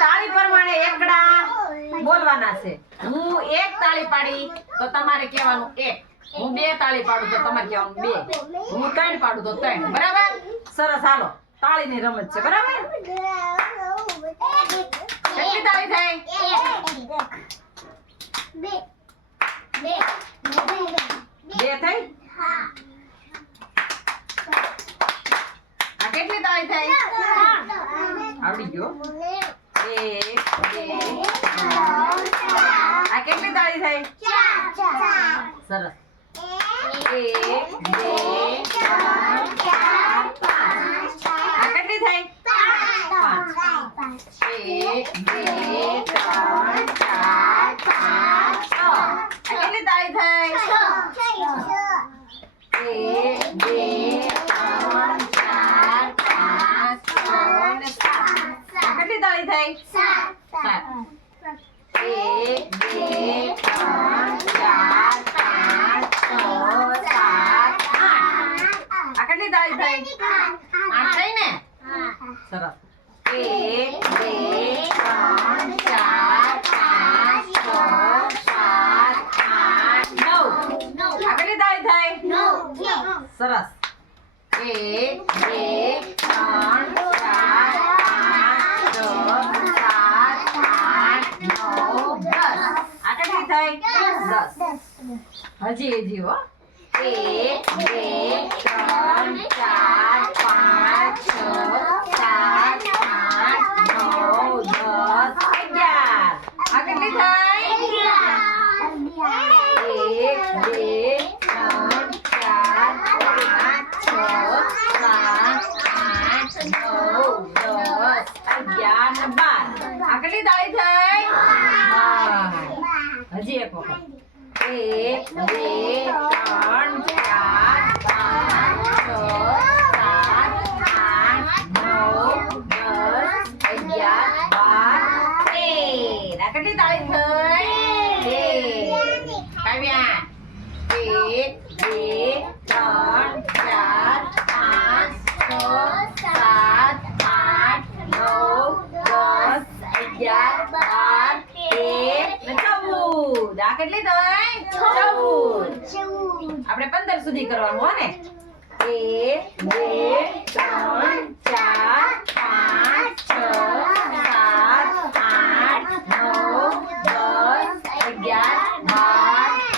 તાળી પ્રમાણે એકડા બોલવાના છે હું એક તાળી પાડી તો તમારે કહેવાનું એક હું બે તાળી પાડું તો તમારે કહેવાનું બે હું ત્રણ પાડું તો ત્રણ બરાબર સરસ હાલો તાળીની રમત છે બરાબર કેટલી તાળી થઈ બે થઈ આ કેટલી તાળી થઈ આવડી ગયો એક બે આ કેટલી તાળી થઈ સરસ એક બે આ કેટલી થઈ એક બે ત્રણ ચાર પાંચ છ આ કેટલી તાળી થઈ એક બે ત્રણ ચાર પાંચ છ ને સાત આ કેટલી તાળી થઈ સાત એક બે ત્રણ ચાર પાંચ છ સાત આઠ આ કેટલી તાળી થઈ આઠ થઈ ને સરસ એક બે ત્રણ ચાર પાંચ છ સાત આઠ નવ આ કેટલી તાળી થઈ સરસ એક બે ત્રણ ચાર પાંચ છ સાત આઠ નવ દસ આ કેટલી થઈ 10 હજી હો એક બે ત્રણ ચાર પાંચ છ સાત આઠ નવ 10 11 આ કેટલી થઈ એક બે ત્રણ ચાર પાંચ છ સાત આઠ નવ 10 11 ને 12 આ કેટલી તાળી થઈ હજી એક વખત એક બે ત્રણ ચાર પાંચ છ સાત આઠ નવ 10 11 12 13 આ કેટલી તાળી થઈ કાવ્યા એક બે ત્રણ ચાર પાંચ છ સાત આઠ નવ 10 11 12 13 આ કેટલી થઈ 14 આપણે 15 સુધી કરવાનું હો ને એક બે ત્રણ ચાર પાંચ છ સાત આઠ નવ 10 11 12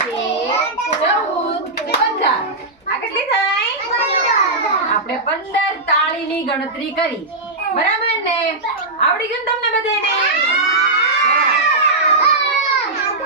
13 14 15 આ કેટલી થઈ આપણે 15 તાળીની ગણતરી કરી બરાબર ને આવડી ગયું તમને